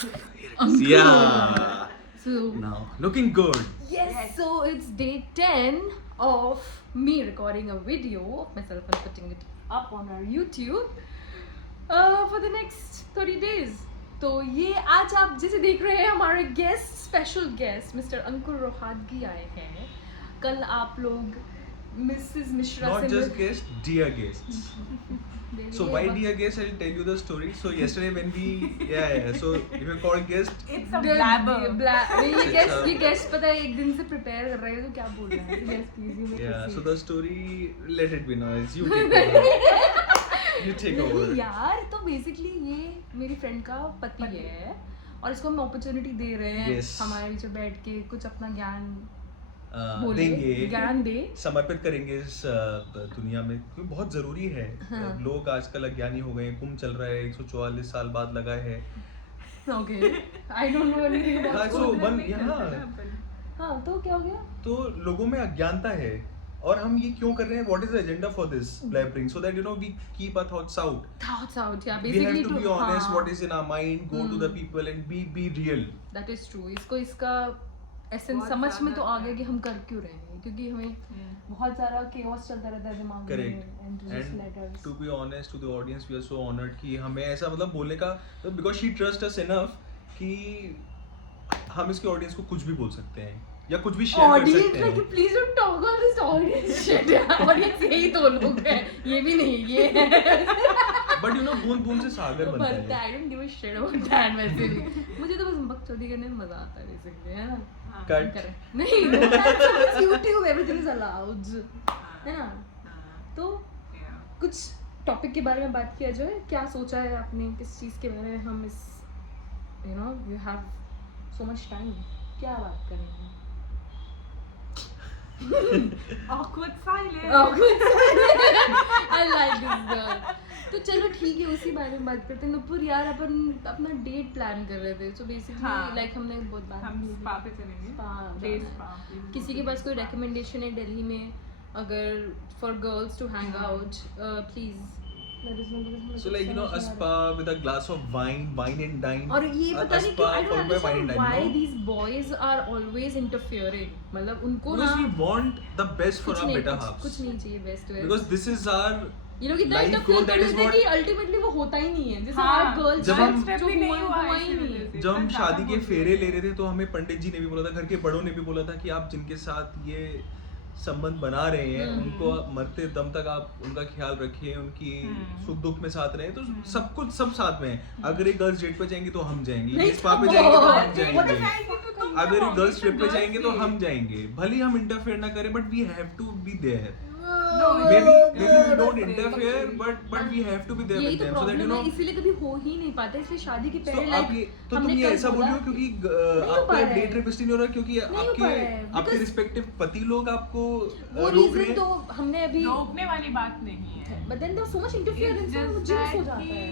Yeah. So Now looking good. yes, so it's day 10 of me recording a video of myself and putting it up on our YouTube for the next 30 days. तो ये आज आप जैसे देख रहे हैं हमारे गेस्ट स्पेशल गेस्ट मिस्टर अंकुर रोहातगी आए हैं. कल आप लोग मिसेस मिश्रा Not से just guest, dear guests. So why dear guest? I'll tell you the story. So yesterday when we so if you call guest, It's a blabber. ये guest पता है एक दिन से प्रिपेयर कर रहे हैं तो क्या बोल रहे हैं. Yes, please, you make yeah. it So safe. the story, let it be noise. You take over. You take over. नहीं यार, तो बेसिकली ये मेरी फ्रेंड का पति है और इसको हम अपॉर्चुनिटी दे रहे हैं Yes. हमारे बीच में बैठ के कुछ अपना ज्ञान बोले, देंगे, ज्ञान दे, समर्पित करेंगे इस दुनिया में क्योंकि बहुत जरूरी है. हाँ. लोग आजकल अज्ञानी हो गए हैं. कुंभ चल रहा है, 144 साल बाद लगा है. Okay I don't know anything हाँ, अबाउट so इट. one हाँ तो क्या हो गया. तो लोगों में अज्ञानता है और हम ये क्यों कर रहे हैं? What is the agenda for this blabbering so that we keep our thoughts out. Thoughts out, yeah, We basically have to be honest हाँ, what is in our mind, go to the people and be real. that is true. इसको इसका essence बहुत समझ में तो ज़्यादा आ गया कि हम कर क्यों रहे हैं, क्योंकि हमें बहुत सारा chaos चलता रहता है दिमाग Correct. में and just let And us. to be honest to the audience, we are so honored कि हमें ऐसा मतलब बोलने का, because she trusts us enough कि हम इसके ऑडियंस को कुछ भी बोल सकते हैं या कुछ भी शेयर कर Audience, सकते like, हैं. please don't talk about this audience shit. Audience यही दो लोग हैं, ये भी नहीं, ये है. But you know बूंद बूंद से सागर बनता But है. I don't give a shit about that वैसे भी. मुझे तो बस बकचोदी करने में मजा आता है basically, है ना? Cut. Correct. नहीं, no, it's YouTube, everything is allowed. है ना? तो कुछ टॉपिक के बारे में बात किया जाए. क्या सोचा है आपने, किस चीज़ के बारे में हम इस you have so much time. क्या बात करेंगे? Awkward silence. I like this girl. तो चलो ठीक है, उसी बारे में बात करते हैं. नुपुर यार, अपन अपना डेट प्लान कर रहे थे. सो बेसिकली हाँ. लाइक हमने बहुत बात हम की थी. स्पा पे चलेंगे. स्पा Day जाना spa. है. किसी के पास कोई रिकमेंडेशन है दिल्ली में अगर for girls to hang out, please let us know. So like a spa with a glass of wine and dine. और ये A- पता a नहीं कि spa I don't followed by wine and understand dine, why no? These boys are always interfering. मतलब उनको ना Because we want the best for कुछ our नहीं, better कुछ halves. नहीं चाहिए best way. Because this is our ये लोग इतना life इंटरफेयर goal, कर that is देते हैं what- कि अल्टीमेटली वो होता ही नहीं है. जैसे हाँ, हमारे गर्ल्स जब हम- step जो भी नहीं हुआ हुआ ही इसी नहीं. वजह से. जब हम इतना शादी के ज़्यादा फेरे ले रहे थे तो हमें पंडित जी ने भी बोला था, घर के बड़ों ने भी बोला था कि आप जिनके साथ ये संबंध बना रहे हैं उनको मरते दम तक आप उनका ख्याल रखिए, उनकी सुख दुख में साथ रहें. तो सब कुछ सब साथ में है. अगर ये गर्ल्स डेट पे जाएंगी तो हम जाएंगे, नहीं, ये स्पा पे जाएंगे तो हम जाएंगे. तो अगर ये गर्ल्स ट्रिप पे जाएंगे तो हम जाएंगे. भले ही हम इंटरफेयर ना करें but we have to be there. maybe we don't interfere but we have to be there यही with तो them so that प्रॉब्लम है, इसीलिए कभी हो ही नहीं पाता. इसलिए शादी के So, पहले आप ये तो तुम ये ऐसा बोल रहे हो क्योंकि हो आपका पा रहा डेट है. रेप इसलिए नहीं हो रहा क्योंकि नहीं हो आपके पा रहा है, आपके because- रिस्पेक्टिव पति लोग आपको वो रोक रहे रीजन तो हैं. हमने अभी रोकने वाली बात नहीं है. But then there so much It's interference just मुझे that हो जाता कि है.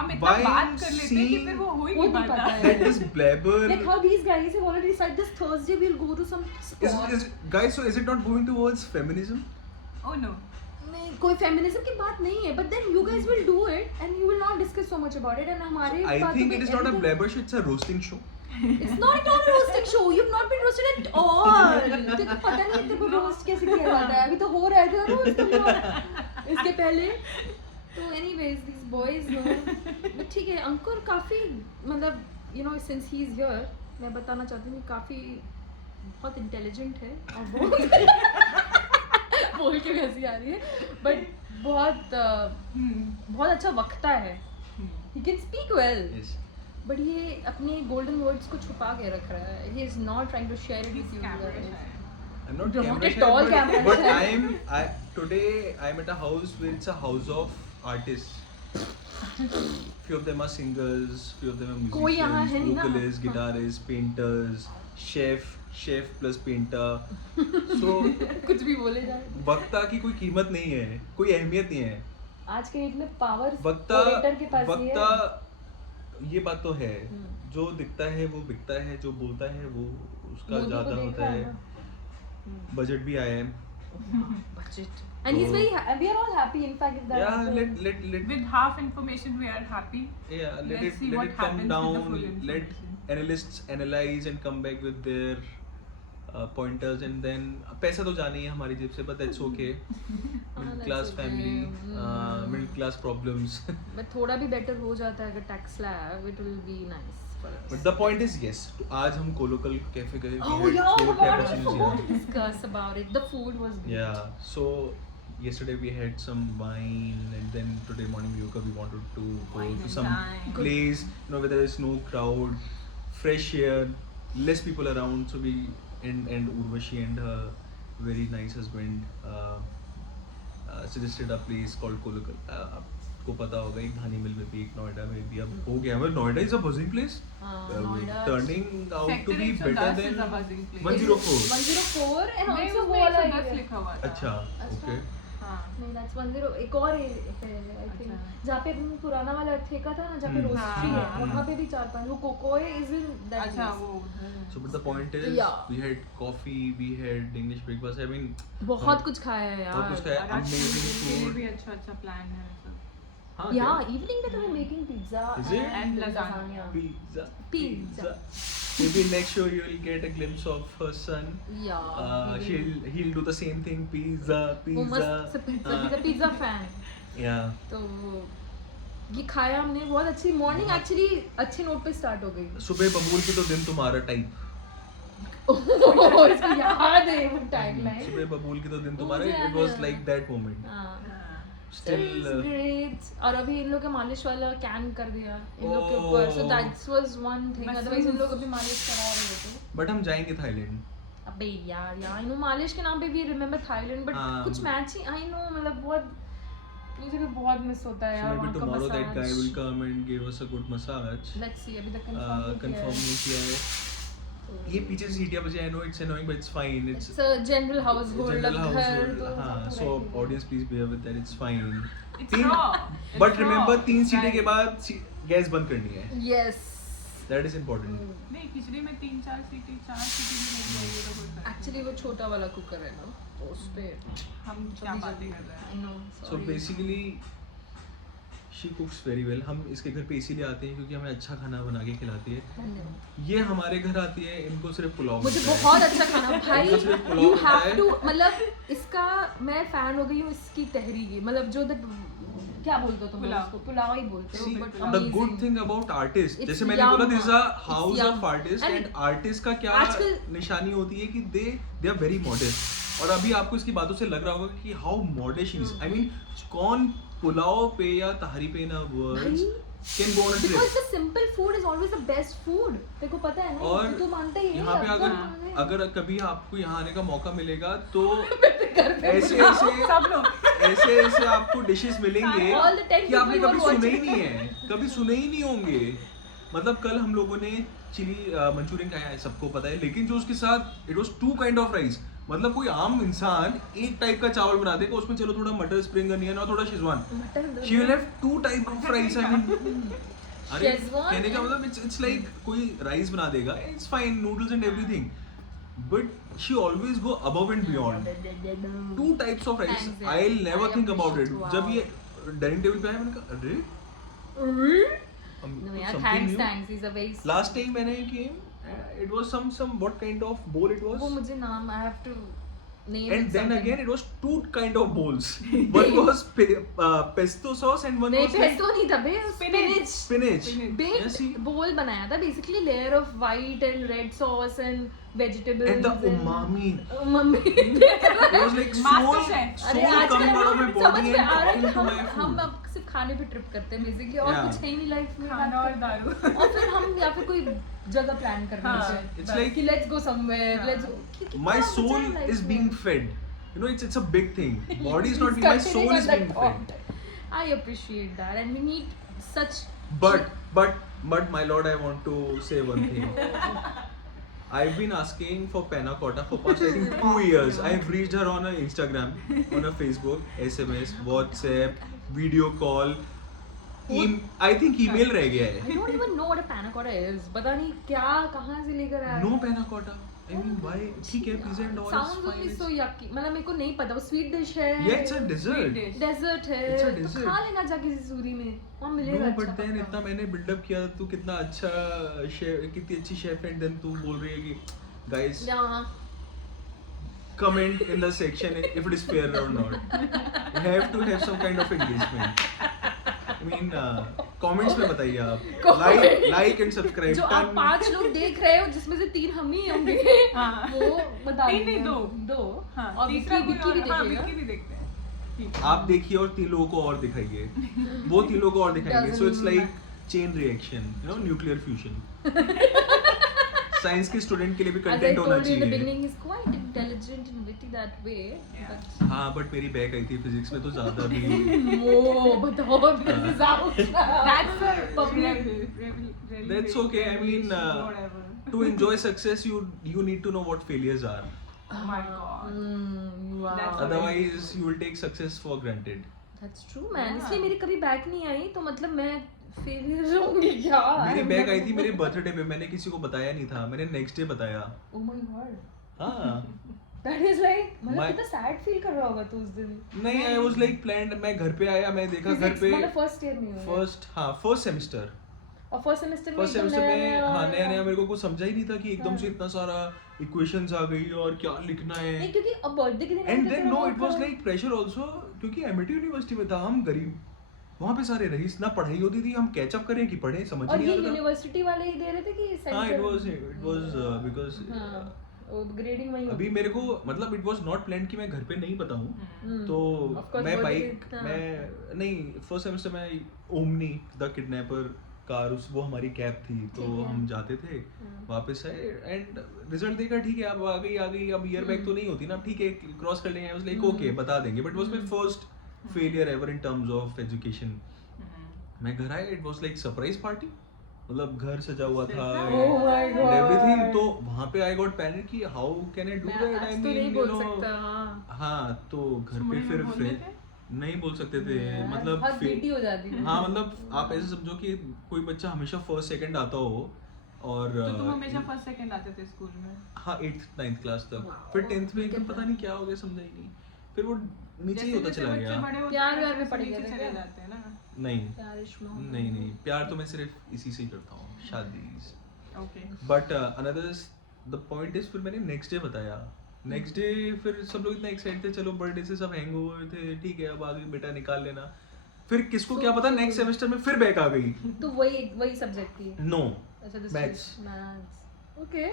हम इतना Why बात कर लेते हैं कि seeing- फिर वो हो ही हो नहीं नहीं पाता पाता है. That this blabber Like how these guys have already decided this Thursday we'll go to some spot. is guys, so is it not going towards feminism? Oh no. नहीं, कोई फेमिनिज्म की बात नहीं है, but then you guys will do it and you will not discuss so much about it and हमारे I बातों think में it is not a everything- blabber show, it's a roasting show. It's not at all a roasting show. You've not been roasted at all. तेरे को पता नहीं है तेरे को रोस्ट कैसे किया जाता है. अभी तो हो रहा था रोस्ट इसके पहले. तो anyways these boys know. But ठीक है, अंकुर काफी मतलब since he is here मैं बताना चाहती हूँ कि काफी बहुत इंटेलिजेंट है और बहुत बोल के हंसी आ रही है बट बहुत अच्छा वक्ता है. He can speak well. Yes. But ये अपने गोल्डन वर्ड्स को छुपा के रख रहा है. He is not trying to share it with you guys. I'm not Don't camera at shy, all camera but shy. today I'm at a house where it's a house of artists. Few of them are singers, few of them are कोई यहाँ है musicians, नहीं ना? vocalists, हाँ. guitarists, painters, chef plus painter. So कुछ भी बोले जाए. वक्ता की कोई कीमत नहीं है, कोई अहमियत नहीं है. आज के डेट में पावर वक्ता ओरेटर के पास ही वक्ता है. ये बात तो है. जो दिखता है वो बिकता है, जो बोलता है वो उसका मोदी को ज्यादा देख होता रहा है. ना. बजट भी आया है. Budget And he's So- very we are all happy in fact if that Yeah, happens. let With half information, we are happy. yeah, Let's see let what it come happens with the down. full Let information. analysts analyze and come back with their pointers, and then पैसा तो जाना ही है हमारी जेब से, but that's okay. Middle that's class okay. family, middle class problems. But थोड़ा भी better हो जाता है अगर tax slab, it will be nice for us. But the point is yes. तो आज हम कोलोकल कैफे गए. Oh we had yeah, four I cappuccinos forgot to here. discuss about it. The food was good. Yeah. So yesterday we had some wine, and then today morning we woke up. We wanted to go Wine to and some dine. place, where there is no crowd, fresh air, less people around. So we and Urvashi and her very nice husband suggested a place called Kolokal. आपको पता होगा एक धानी मिल में भी, एक नोएडा में भी अब हो गया. Well, Noida is a buzzing place. Noida Turning out to Sector be 110 better is than a buzzing place. 104. 104 and नहीं, also उसमें वो वाला 110 area. लिखा हुआ था. अच्छा, अच्छा. okay. हाँ. नहीं that's 10 एक और है I think अच्छा. जहाँ पे अपन पुराना वाला ठेका था ना जहाँ पे हम्म. रोस्ट्री है हाँ. वहाँ पे भी 4-5 वो कोकोए is in that अच्छा place. वो. So, but the point is, Yeah. we had coffee, we had English breakfast. I mean, बहुत कुछ खाया है बहुत कुछ यार. खाया. और आज Amazing के लिए food. भी अच्छा प्लान है सब. हाँ, Yeah, क्या? evening में तो we're making pizza Is it? And lasagna. Pizza. Pizza. Maybe next show you will get a glimpse of her son. Yeah. He'll do the same thing. Pizza, वो मस्त से pizza. Pizza fan. Yeah. तो ये खाया हमने बहुत अच्छी morning actually अच्छे नोट पे स्टार्ट हो गई. सुबह बबूल की तो दिन तुम्हारा टाइप. इसको याद है वो टैगलाइन. सुबह बबूल की तो दिन वो तुम्हारा. मुझे It याद was है. like that moment. हाँ. Still. ग्रेट. और अभी इन लोग के मालिश वाला कैन कर दिया इन लोग के Oh. ऊपर. So that was one thing. But otherwise in since- लोग अभी मालिश करा रहे थे. But हम जाएंगे थाईलैंड. अबे यार आई नो मालिश के नाम पे भी रिमेंबर थाईलैंड बट हाँ. कुछ मैच ही आई नो मतलब बहुत मुझे भी बहुत मिस होता है So यार maybe वहाँ का tomorrow that guy will massage. come and give us a good massage. Let's see अभी तक Confirm कंफर्म नहीं किया है. ये पीछे से सीटियाँ बजे. I know it's annoying but it's fine. It's it's a general household general घर household. तो हाँ. सब So पूरा ही audience please bear with that. It's fine. It's raw. It's But remember raw. 3 सीटें Right. के बाद गैस बंद करनी है. है. Yes. That is important. नहीं खिचड़ी में 3-4 सीटी 4 सीटी में लग जाएगी तो कोई फर्क नहीं. एक्चुअली वो छोटा वाला कुकर है ना तो उस पे हम क्या बातें कर रहे हैं. I know. So basically she cooks very well. हम इसके घर पे इसीलिए आते हैं क्योंकि हमें अच्छा खाना बना के खिलाती है. धन्यवाद. ये हमारे घर आती है. इनको सिर्फ पुलाव मुझे मिलता है. बहुत अच्छा खाना भाई. इनको सिर्फ पुलाव यू मिलता हैव है. टू मतलब इसका मैं फैन हो गई हूँ इसकी तहरी की मतलब जो क्या बोलते हो तुम पुलाव. उसको पुलाव ही बोलते हो See, but the good thing about artists, It's जैसे मैंने बोला this is a house It's of yum. artists And and artists का क्या आजकल- निशानी होती है कि they are very modest. और अभी आपको इसकी बातों से लग रहा होगा कि how modest she is. I mean कौन पुलाव पे या तहरी पे ना words can go on a because trip. The simple food is always the best food तेरे को पता है ना और तू तो मानता ही है यहाँ पे आपको अगर कभी आपको यहाँ आने का मौका मिलेगा तो घर पे ऐसे सब लोग. ऐसे आपको डिशेस मिलेंगे All the 10 कि आपने people कभी who are सुने ही watching. नहीं है. कभी सुने ही नहीं होंगे. मतलब कल हम लोगों ने चिली मंचूरियन खाया है सबको पता है. लेकिन जो उसके साथ it was 2 kind of rice. मतलब कोई आम इंसान एक टाइप का चावल बना देगा उसमें चलो थोड़ा मटर स्प्रिंग अनियन और थोड़ा Schezwan. She will have 2 type of rice. I mean अरे शेजवान कहने का मतलब इट्स लाइक कोई राइस बना देगा. It's fine noodles and everything. But she always go above and beyond. 2 types of rice. Thanks, I yeah. Never I think about it. appreciate, जब wow. ये dining table पे आया मैंने कहा अरे No, yeah, something new. thanks. He's a very Last time when I came, it was some what kind of bowl it वो was. मुझे नाम I have to name And it then something. again, it was 2 kind of bowls. One was pesto sauce and one नहीं was like pesto नहीं था बे spinach spinach. baked Yeah, see? bowl बनाया था basically layer of white and red sauce and vegetables And the umami. Mummy It was like soul, Masterchef. अरे soul आजकल coming out of my हम समझ body में आ रहा है and कि into my हम food. अब सिर्फ खाने पे ट्रिप करते हैं बेसिकली और Yeah. कुछ है ही नहीं लाइफ में खाना और दारू. और फिर हम या फिर कोई जगह प्लान कर रहे हाँ. हैं It's like कि लेट्स गो समवेयर हाँ. Let's my soul is being fed. You know, it's a big thing. Body is not being. My soul is being fed. I appreciate that and we need such But my lord, I want to say one thing. I've been asking for panna cotta for past I think 2 years. I've reached her on her Instagram, on her Facebook, SMS, WhatsApp, video call. I think email रह गया है. I don't even know what a panna cotta is. पता नहीं क्या कहाँ से लेकर आया. No panna cotta. I mean, why? ठीक है, pizza and all is Sounds fine. only so yucky. मतलब मेरे को नहीं पता वो स्वीट डिश है. Yeah, it's a dessert. Dessert है. It's a तो dessert. खा लेना जाके सूरी में. वहाँ मिलेगा No, अच्छा. but then पक्का. इतना मैंने बिल्डअप किया, तू कितना अच्छा शेफ, कितनी अच्छी शेफ है, then तू बोल रही है कि guys Yeah. comment in the section if it is fair or not. You have to have some kind of engagement. I mean, comments में बताइए आप. Like and subscribe. जो आप 5 लोग देख रहे हो जिसमें से 3 हम ही होंगे. वो बता नहीं दीजिए. दो हाँ और तीसरा विक्की कोई भी और- हाँ, देखेगा. विक्की भी देखते हैं ठीक है। आप देखिए और 3 लोगों को और दिखाइए. वो 3 लोगों को और दिखाएंगे. So it's Doesn't like chain reaction, you know, nuclear fusion. Science के स्टूडेंट के लिए भी As I कंटेंट होना told you in the चाहिए. beginning, he's quite intelligent and witty that way. Yeah. But हाँ, बट मेरी बैक आई थी physics में तो ज्यादा भी. वो बताओ this is out. That's a Public. That's okay. I mean, whatever. To enjoy success, you need to know what failures are. Oh my god. Wow. That's Otherwise, you will take success for granted. That's true, man. Yeah. इसलिए मेरी कभी back नहीं आई तो मतलब मैं failure होंगी क्या? मेरी बैक आई थी मेरे बर्थडे पे. मैंने किसी को बताया नहीं था. मैंने नेक्स्ट डे बताया. Oh my god. हाँ. That is like मतलब My- कितना sad feel कर रहा होगा तू उस दिन. नहीं, I was like planned. मैं घर पे आया, मैं देखा घर Physics पे. मतलब फर्स्ट ईयर में हो. First semester. और फर्स्ट सेमेस्टर में फर्स्ट एकदम सेमेस्टर में नया-नया हाँ आया. नया मेरे को कुछ समझा ही नहीं था कि एकदम से इतना सारा इक्वेशंस आ गई और क्या लिखना है. नहीं क्योंकि अब बर्थडे के दिन एंड आते देन थे नो ना इट वाज तो- लाइक प्रेशर आल्सो क्योंकि एमिटी यूनिवर्सिटी में था. हम गरीब वहाँ पे सारे रईस, ना पढ़ाई होती थी. हम कैच अप करें कि पढ़ें, समझ और नहीं ये आ रहा था. यूनिवर्सिटी वाले ही दे रहे थे कि हाँ, सेंटर. it was because हाँ, वो ग्रेडिंग वही अभी मेरे को मतलब इट वाज नॉट प्लान्ड कि मैं घर पे नहीं बताऊं. तो Of course, मैं birthday बाइक हाँ. मैं नहीं फर्स्ट सेमेस्टर में ओमनी द किडनैपर कार उस वो हमारी कैब थी तो ठीक है. हम जाते थे वापस आए एंड रिजल्ट देखा. ठीक है अब आ गई अब ईयर बैक तो नहीं होती ना. ठीक है क्रॉस कर लेंगे. आई वाज लाइक ओके बता देंगे. But was my first failure ever in terms of education. मैं घर आया. It was like surprise party. मतलब घर सजा हुआ था Oh my God. एवरीथिंग. तो वहां पे आई गॉट पैनिक कि हाउ कैन आई डू मैं दैट. आज आई तो नहीं मीन बोल सकता. हाँ. हाँ तो घर पे सुमन फिर में बोलते थे? नहीं बोल सकते थे. मतलब बहुत बेटी हो जाती है. हाँ मतलब आप ऐसे समझो कि कोई बच्चा हमेशा फर्स्ट सेकंड आता हो और तो तुम हमेशा फर्स्ट सेकंड आते थे स्कूल में. हाँ 8th 9th क्लास तक. Wow. फिर 10th में एकदम पता नहीं क्या हो गया समझा ही नहीं. फिर वो नीचे ही होता चला गया. प्यार व्यार में पड़ नीचे गया था चले क्या? जाते हैं ना. नहीं प्यारिश मोह. नहीं प्यार तो मैं सिर्फ इसी से ही करता हूँ, शादी. Okay. But another the point is फिर मैंने नेक्स्ट डे बताया. नेक्स्ट डे फिर सब लोग इतना एक्साइटेड थे. चलो बर्थडे से सब हैंग ओवर थे. ठीक है अब आगे बेटा निकाल लेना. फिर किसको क्या पता नेक्स्ट सेमेस्टर में फिर बैक आ गई. तो वही सब्जेक्ट थी. नो अच्छा Maths. मैथ्स. ओके.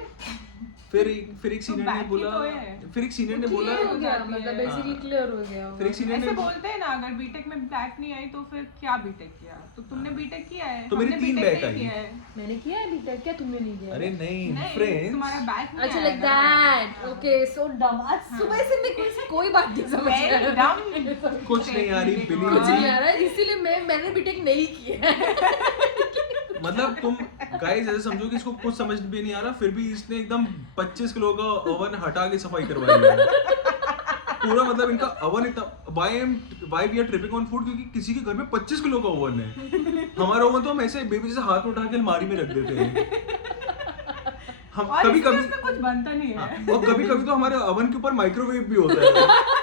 फिर एक सीनियर ने back ही बोला तो है। फिर एक सीनियर ने बोला क्लियर हो गया जाती है। मतलब बेसिकली हाँ. क्लियर हो गया. फिर एक सीनियर ऐसे ने बोलते हैं ना अगर बीटेक में बैक नहीं आई तो फिर क्या बीटेक किया. तो तुमने बीटेक किया है. तो मेरी हमने 3 B.Tech back नहीं आई. किया है. मैंने किया है बीटेक. क्या तुमने नहीं किया? अरे नहीं नहीं फ्रेंड्स. तुम्हारा बैक नहीं अच्छा आया लाइक ना. दैट. ओके सो डम. आज सुबह से मैं कोई बात नहीं समझ Very रहा. dumb. कुछ नहीं आ रही बिलीव. कुछ नहीं आ रहा है इसीलिए मैंने बीटेक नहीं किया है. मतलब तुम गाइस ऐसे समझो कि इसको कुछ समझ भी नहीं आ रहा फिर भी इसने एकदम 25 किलो का ओवन हटा के सफाई करवाई है. पूरा मतलब इनका ओवन इतना why we are tripping on food क्योंकि किसी के घर में 25 किलो का ओवन है. हमारा ओवन तो हम ऐसे बेबी से हाथ में उठा के अलमारी में रख देते हैं. हम और कभी इसमें कभी उसमें कुछ बनता नहीं है. और कभी कभी तो हमारे ओवन के ऊपर माइक्रोवेव भी होता है.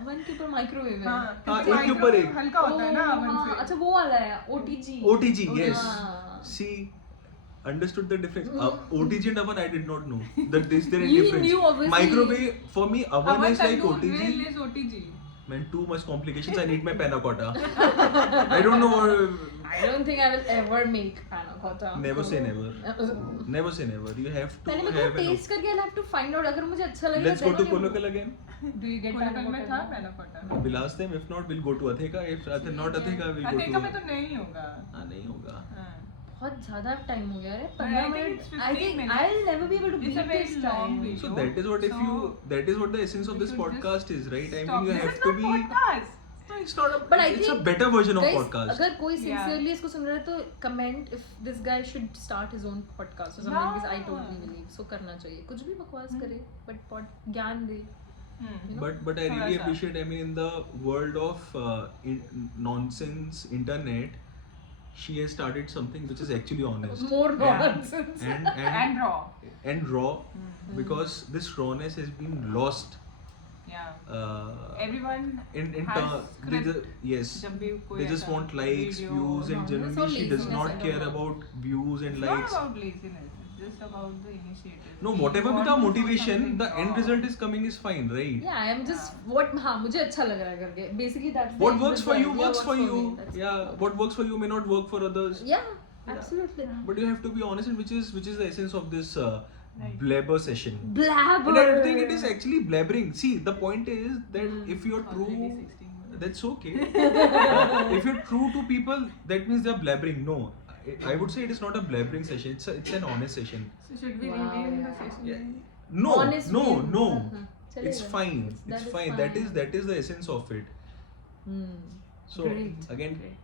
अवन के ऊपर माइक्रोवेव है. हाँ, हाँ, क्योंकि एक के ऊपर एक. microwave हल्का होता है ना ओह, अवन हाँ, से. अच्छा वो वाला है ओटीजी. OTG yes. हाँ. See understood the difference. OTG and oven I did not know that there is You difference. knew, obviously. Microwave for me oven oven is like OTG. real is OTG. Man, too much complications. I need my panna cotta. I don't know. I don't think I will ever make panna cotta. Never say never. Never say never. You have to पहले मेरे have को an. Test करके I'll have to find out अगर मुझे अच्छा लगेगा. Let's go to Konakal again. Do you get कोलकल panna में cotta? था पैना Kota. We'll ask them. If not, we'll go to Atheka. If not Atheka, we'll go अथेका में to. तो नहीं होगा. हाँ नहीं होगा. हाँ. बहुत ज़्यादा टाइम हो गया है. But I 15 think minute. it's 15 I think minutes. I'll never be able to It's beat a very this long time. video. So that is what if So, you. That is what the essence of we this should podcast is, right? I Stop. mean, you This have is to not be. podcast. No, it's not a. But I It's a think, better version of guys, podcast. अगर कोई Yeah. sincerely इसको सुन रहा है तो comment if this guy should start his own podcast or something because I totally believe so करना चाहिए. कुछ भी बकवास करे but ज्ञान दे. You know? But I थोड़ा really सा. appreciate. I mean, in the world of nonsense internet, she has started something which is actually honest More Yeah. nonsense. And raw. and raw, because this rawness has been lost. Yeah. In Everyone has script. yes, जब भी कोई they just ऐसा want likes, video, views, and no, generally it's all she does laziness not and care all. about views and It's likes. not about laziness. It's just about the initiative. No, We whatever be want the to do motivation, something the end raw. result is coming is fine, right? Yeah, I am just what हाँ मुझे अच्छा लग रहा है करके. Basically that's the What end works for result. you Yeah, works for me. you. That's Yeah, what works for you may not work for others. Yeah, absolutely. But you have to be honest, and which is the essence of this Right. blabber session. Blabber. And I don't think it is actually blabbering. See, the point is that if you're Already true, 16 minutes. that's okay. If you're true to people, that means they're blabbering. No, I would say it is not a blabbering session. It's an honest session. So should we Wow, rename the yeah. session? Yeah. No, Honest no, view. no. चलेगा. It's fine. That It's is fine. fine. That is the essence of it. So Great. again, Great.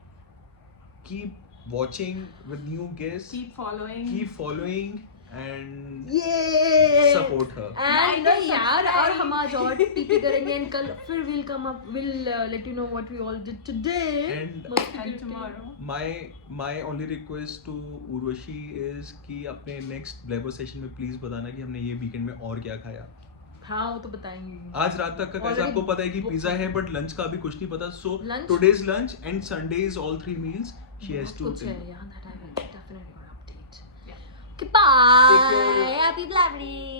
keep watching with new guests. Keep following. Keep following and Yay! support her. And Like and यार और subscribe. हम आज और TP करेंगे and कल फिर we'll come up we'll let you know what we all did today. And मस्ती And करते. tomorrow. my only request to Urvashi is कि अपने next blabber session में please बताना कि हमने ये weekend में और क्या खाया. हाँ वो तो बताएंगे. आज रात तक का कैसे Already आपको पता है कि booked पिज्जा है. है बट लंच का अभी कुछ नहीं पता. So Lunch? today's lunch and Sunday's all 3 meals she has to. कुछ है yeah that I will definitely gonna update. Yeah. Goodbye. Take care. Happy blabbering.